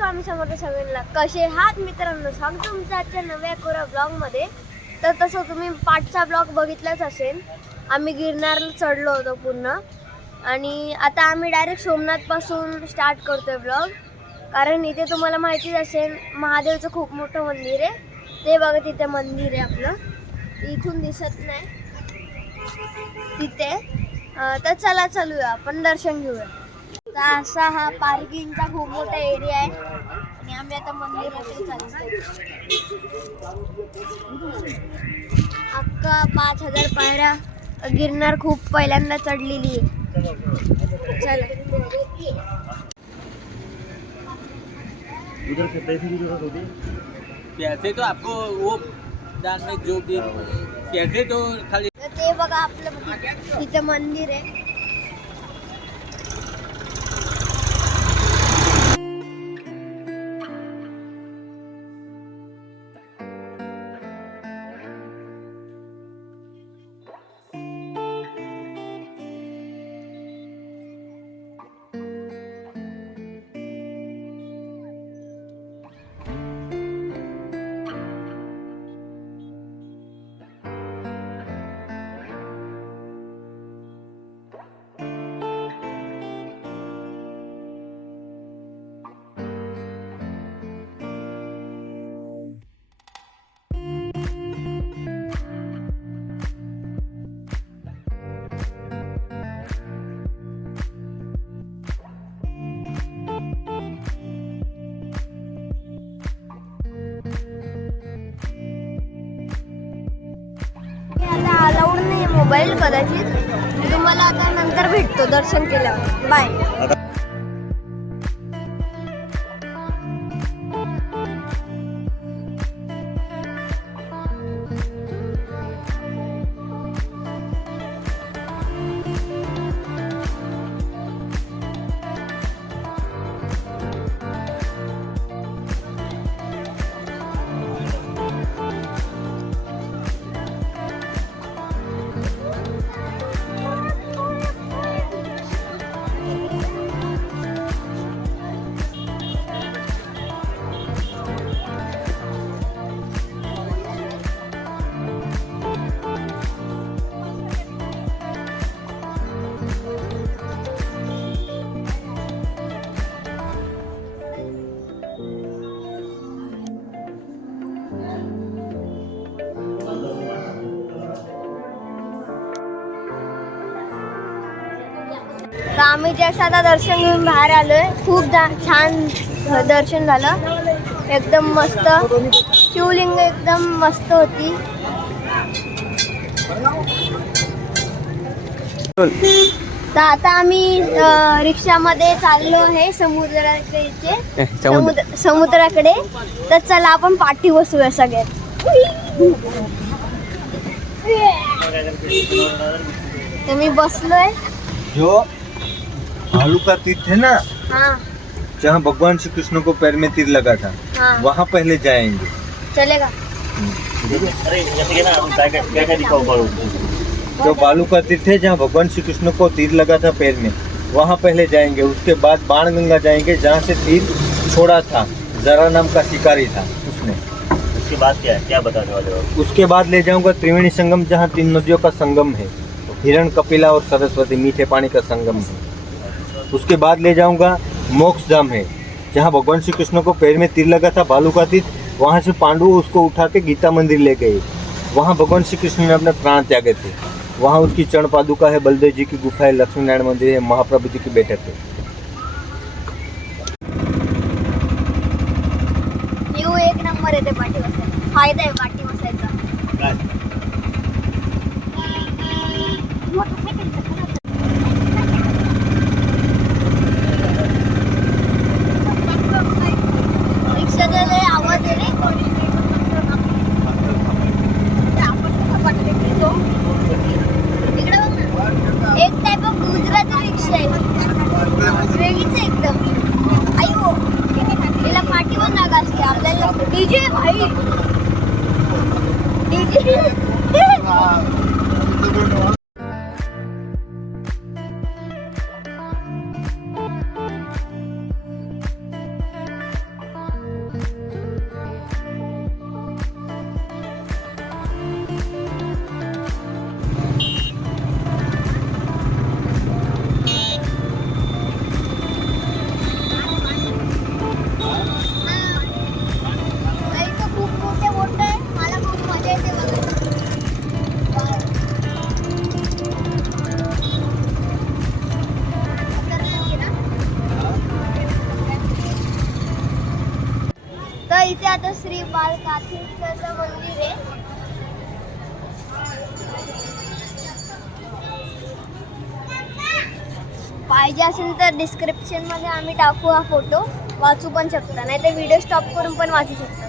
स्वामी समर्थ सगळ्यांना. कसे आहात मित्रांनो? स्वागत तुमचं आजच्या नव्या कोरा ब्लॉगमध्ये. तर तसं तुम्ही पाठचा ब्लॉग बघितलाच असेल. आम्ही गिरनारला चढलो होतो पूर्ण आणि आता आम्ही डायरेक्ट सोमनाथपासून स्टार्ट करतोय ब्लॉग. कारण इथे तुम्हाला माहितीच असेल महादेवचं खूप मोठं मंदिर आहे. ते बघा तिथे मंदिर आहे आपलं, इथून दिसत नाही तिथे. तर चला चालूया, आपण दर्शन घेऊया. तर असा हा पार्किंगचा खूप मोठा एरिया आहे आणि आम्ही आता मंदिराकडे चाललो. अख्खा 5000 पायऱ्या गिरनार खूप पहिल्यांदा चढलेली आहे. चला उधर से पैसे की जरूरत होती है। पैसे तो आपको वो दान में जो भी पैसे तो खाली. ते बघा आपलं इथं मंदिर आहे. अलाउड नाही मोबाईल कदाचित. मी तुम्हाला आता नंतर भेटतो दर्शन केल्यावर. बाय. तर आम्ही जस्ट आता दर्शन घेऊन बाहेर आलोय. खूप छान दर्शन झालं, एकदम मस्त. शिवलिंग एकदम मस्त होती. तर आता आम्ही रिक्षामध्ये चाललो आहे समुद्राकडे. तर चला आपण पाठी बसूया सगळ्यात. तुम्ही बसलोय जो भालू का तीर्थ है ना, हाँ जहाँ भगवान श्री कृष्ण को पैर में तीर लगा था, हाँ वहाँ पहले जाएंगे. चलेगा. अरे जैसे कि ना हम क्या क्या दिखाओ करो. जो भालू का तीर्थ है जहाँ भगवान श्री कृष्ण को तीर लगा था पैर में, वहाँ पहले जाएंगे. उसके बाद बाणगंगा जाएंगे जहाँ से तीर छोड़ा था जरा नाम का शिकारी था उसने. उसके बाद क्या है, क्या बताने वाले हो? उसके बाद ले जाऊंगा त्रिवेणी संगम जहाँ 3 नदियों का संगम है. हिरण, कपिला और सरस्वती मीठे पानी का संगम है. उसके बाद ले जाऊंगा मोक्ष धाम है जहाँ भगवान श्री कृष्ण को पैर में तीर लगा था भालू का तीर. वहाँ से पांडु उसको उठा के गीता मंदिर ले गए. वहाँ भगवान श्री कृष्ण ने अपने प्राण त्यागे थे. वहाँ उसकी चरण पादुका है, बलदेव जी की गुफा है, लक्ष्मी नारायण मंदिर है, महाप्रभु जी की बैठक है. व्यू एक नंबर येते पाठी बसायचा. फायदा आहे पाठी बसायचा. रिक्षाचा लय आवाज आहे रे. इकडे बघ ना, एक टाइप ऑफ गुजराती रिक्षा आहे, वेगळीच आहे एकदम. आई हो, तिला पाठीवर नागा असते. आपल्याला डीजे भाई, डीजे. तर इथे आता श्री बालकाथीचं मंदिर आहे. पाहिजे असेल तर डिस्क्रिप्शन मध्ये आम्ही टाकू हा फोटो, वाचू पण शकता, नाही तर व्हिडिओ स्टॉप करून पण वाचू शकता.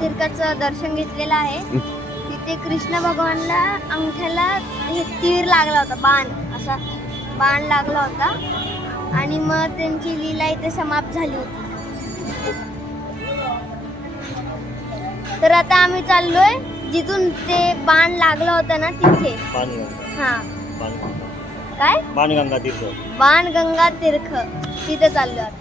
तीर्थाचं दर्शन घेतलेलं आहे. तिथे कृष्ण भगवानला अंगठ्याला हे तीर लागला होता, बाण, असा बाण लागला होता आणि मग त्यांची लीला इथे समाप्त झाली होती. तर आता आम्ही चाललोय जिथून ते बाण लागला होता ना तिथे. हा काय बाणगंगा तीर्थ तिथे चाललोय आता.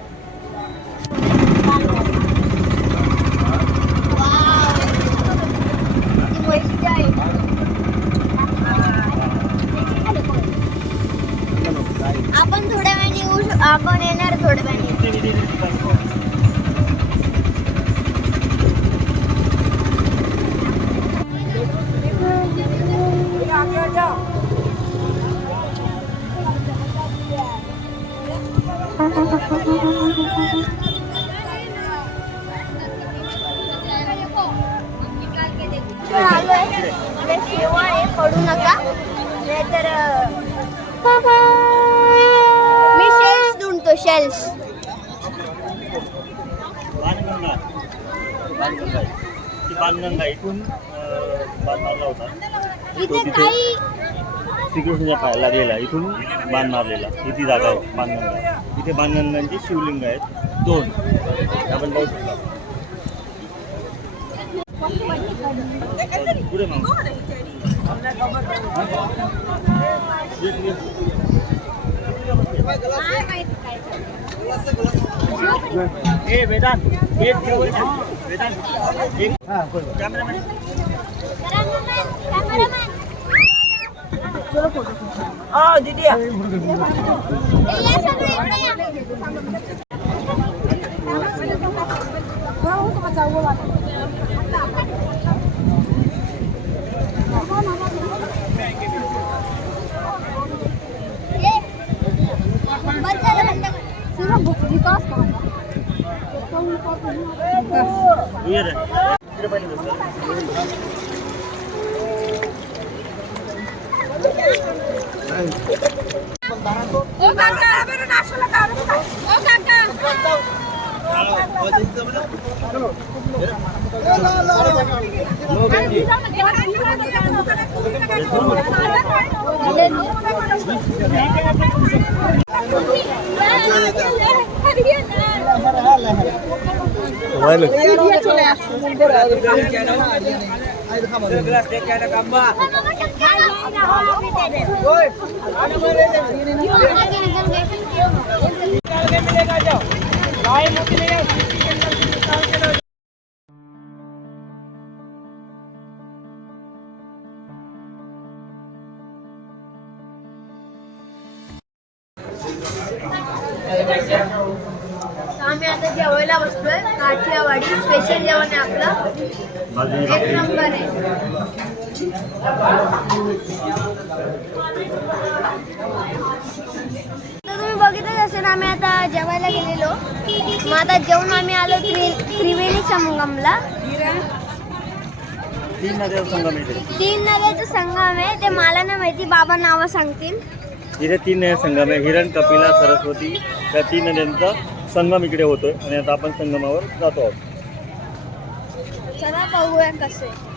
आपण थोड्या वेळाने येऊ, आपण येणार थोड्या वेळाने. आलोय, पडू नका नाहीतर मी शेल्स ढूंढतो, शेल्स. बाणगंगा इथून बाण मारला होता. इथे काही श्रीकृष्णाच्या पायाला लागलेला, इथून बाण मारलेला. इथे जागा आहे बाणगंगा. इथे बाणगंगांची शिवलिंग आहेत 2. आपण पाहू शकता. पुढे मग वेदांत कॅमेरामॅन दीदी आम्ही आता जेवायला बसलोय. काठियावाडी स्पेशल जेवण आहे आपलं, 1 नंबर आहे. तर तुम्ही बघितलंच असेल, आम्ही आता जेवायला गेलेलो. मग आता जेवण आम्ही आलो त्रिवेणी संगमला. 3 नद्यांचा संगम आहे. 3 नद्याचं संगम आहे, ते मला नाही माहिती, बाबा नावं सांगतील. इथे 3 नद्या संगम आहे, हिरण, कपिला, सरस्वती. त्या 3 नद्यांचा संगम इकडे होतोय आणि आता आपण संगमावर जातो आहोत. चला पाहूया कसं आहे.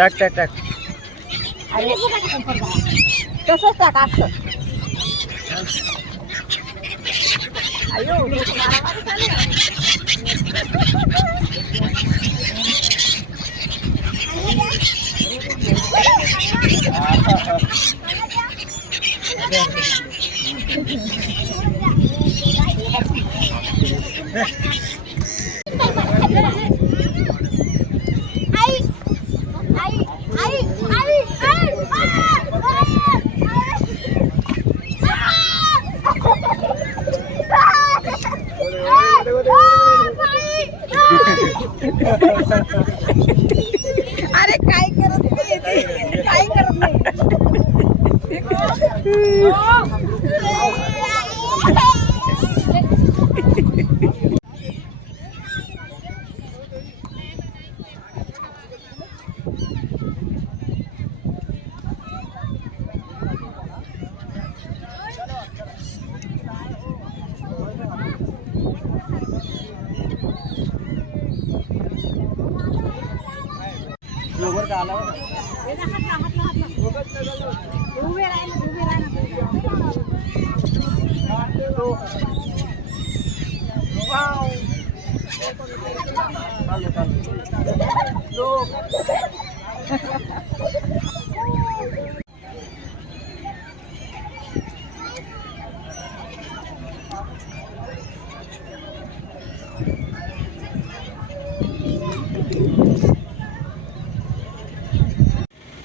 टाक टाक टाक. तसंच टाक असं. अयो अरे काय करत नाही ते, काय करत नाही.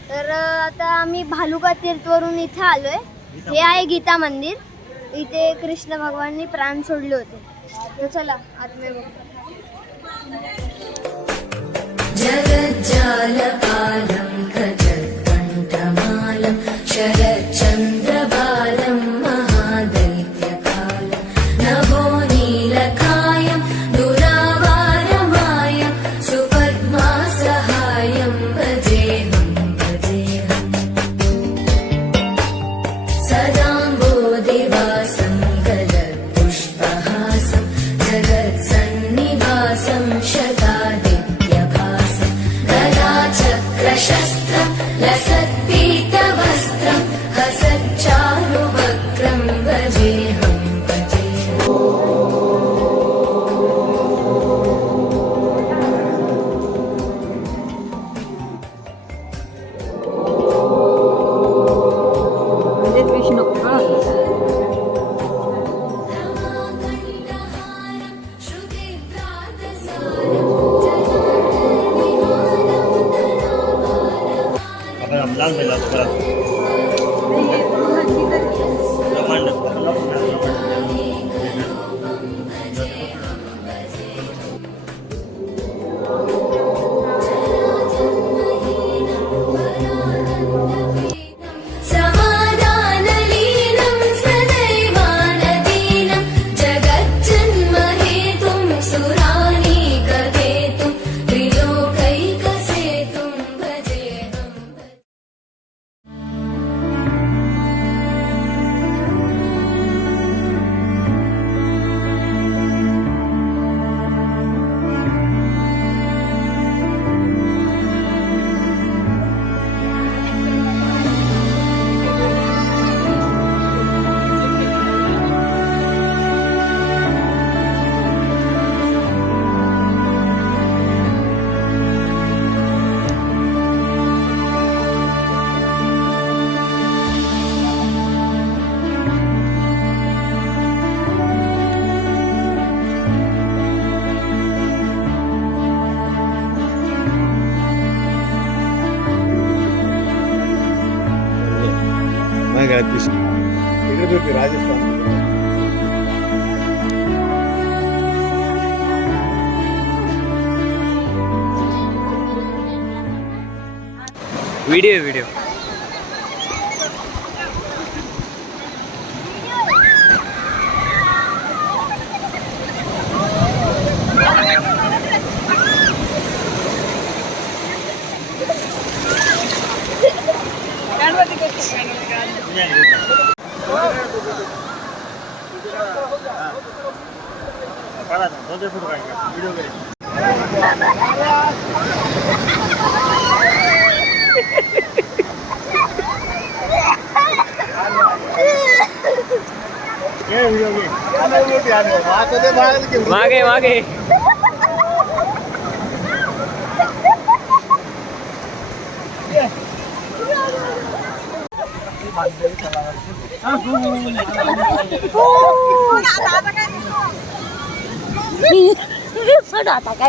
तर आता आम्ही भालुका तीर्थवरून इथे आलोय. हे आहे गीता मंदिर. इथे कृष्ण भगवाननी प्राण सोडले होते. तर चला आतमध्ये बघू. जगज्जालपालं खजत्कण्ठमालं शरच्चन्द्रबालं महादैत्यकालं नभो नीलकायं दुरावारमायं सुपद्मासहायं भजेऽहं भजेऽहम् सदाम्बोधिवासं गलत्पुष्पहासं जगत्सन्निवासं शतादित्यभासं गदाचक्रशस्त्रं लसत्पीतवस्त्रं हसच्चारुवक्त्रं भजेऽहं भजेऽहम् आपण लाल मेला समाधानलीनं सदैवानदीनं जगज्जन्महेतुं सुरानीकहेतुं त्रिलोकैकसेतुं भजेऽहम् राजस्थान व्हिडिओ फोटो काढ व्हिडिओ करे मागे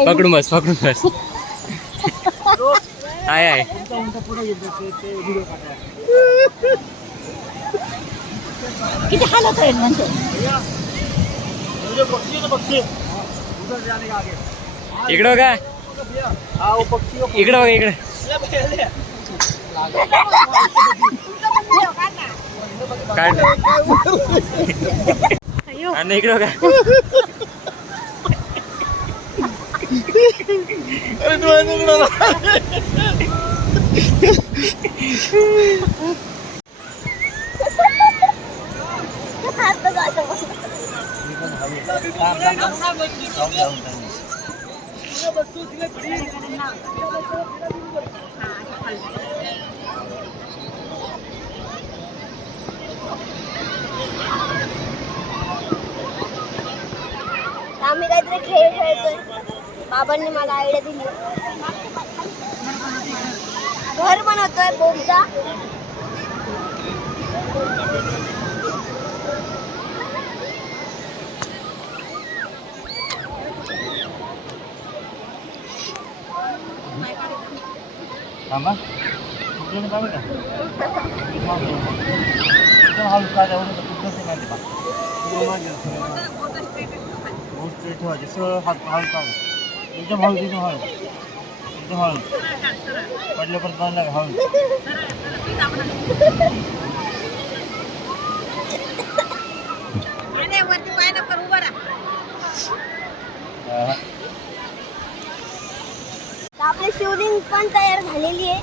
पकडून बस आहे किती हालत आहे म्हणजे इकडं बघा इकडं काढ आणि इकडं बघा आम्ही काहीतरी खेळ खेळतोय. बाबांनी मला आयडिया दिली. घर बनवतोय बोगदा. थांबा कुठे पाहिजे का एकदम हळू काय जाऊ कुठं ते माहिती पा स्ट्रेट ठेवायचे सरळ हात हळू काढ एकदम हळू पडले परत बांधला का हळू आपली शिवलिंग पण तयार झालेली आहे.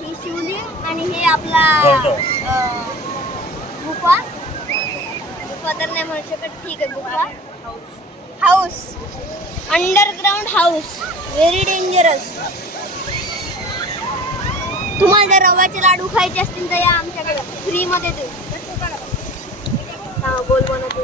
ही शिवलिंग आणि हे आपला गुफा तर नाही म्हणू शकत. ठीक आहे गुफा house underground house very dangerous. तुम्हाला जर रव्याचे लाडू खायचे असतील तर या आमच्याकडे फ्रीमध्ये देऊ. हा बोल बनवतो.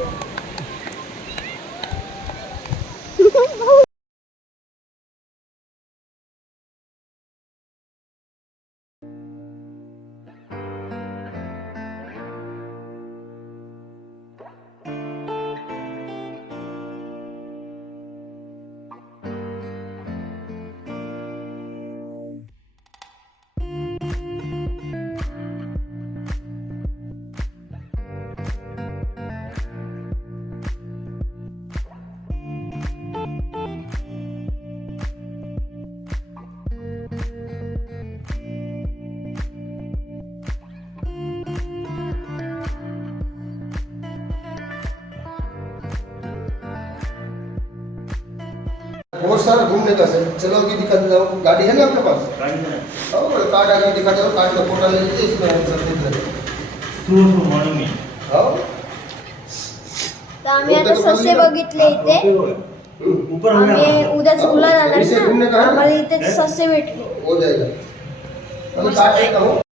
बहुत सारा घूमने का सर. चलो कि दिखा देता हूँ. गाड़ी है ना आपके पास? कार्ड आगे दिखा दो. कार्ड का फोटो ले लीजिए. इसमें हम सब देख लेंगे. मॉर्निंग में तर आम्ही आता ससे बघितले इथे. आम्ही उद्या स्कूलला जाणार ना. आम्हाला इथे ससे भेटले. हो जाएगा. मैं काट देता हूँ.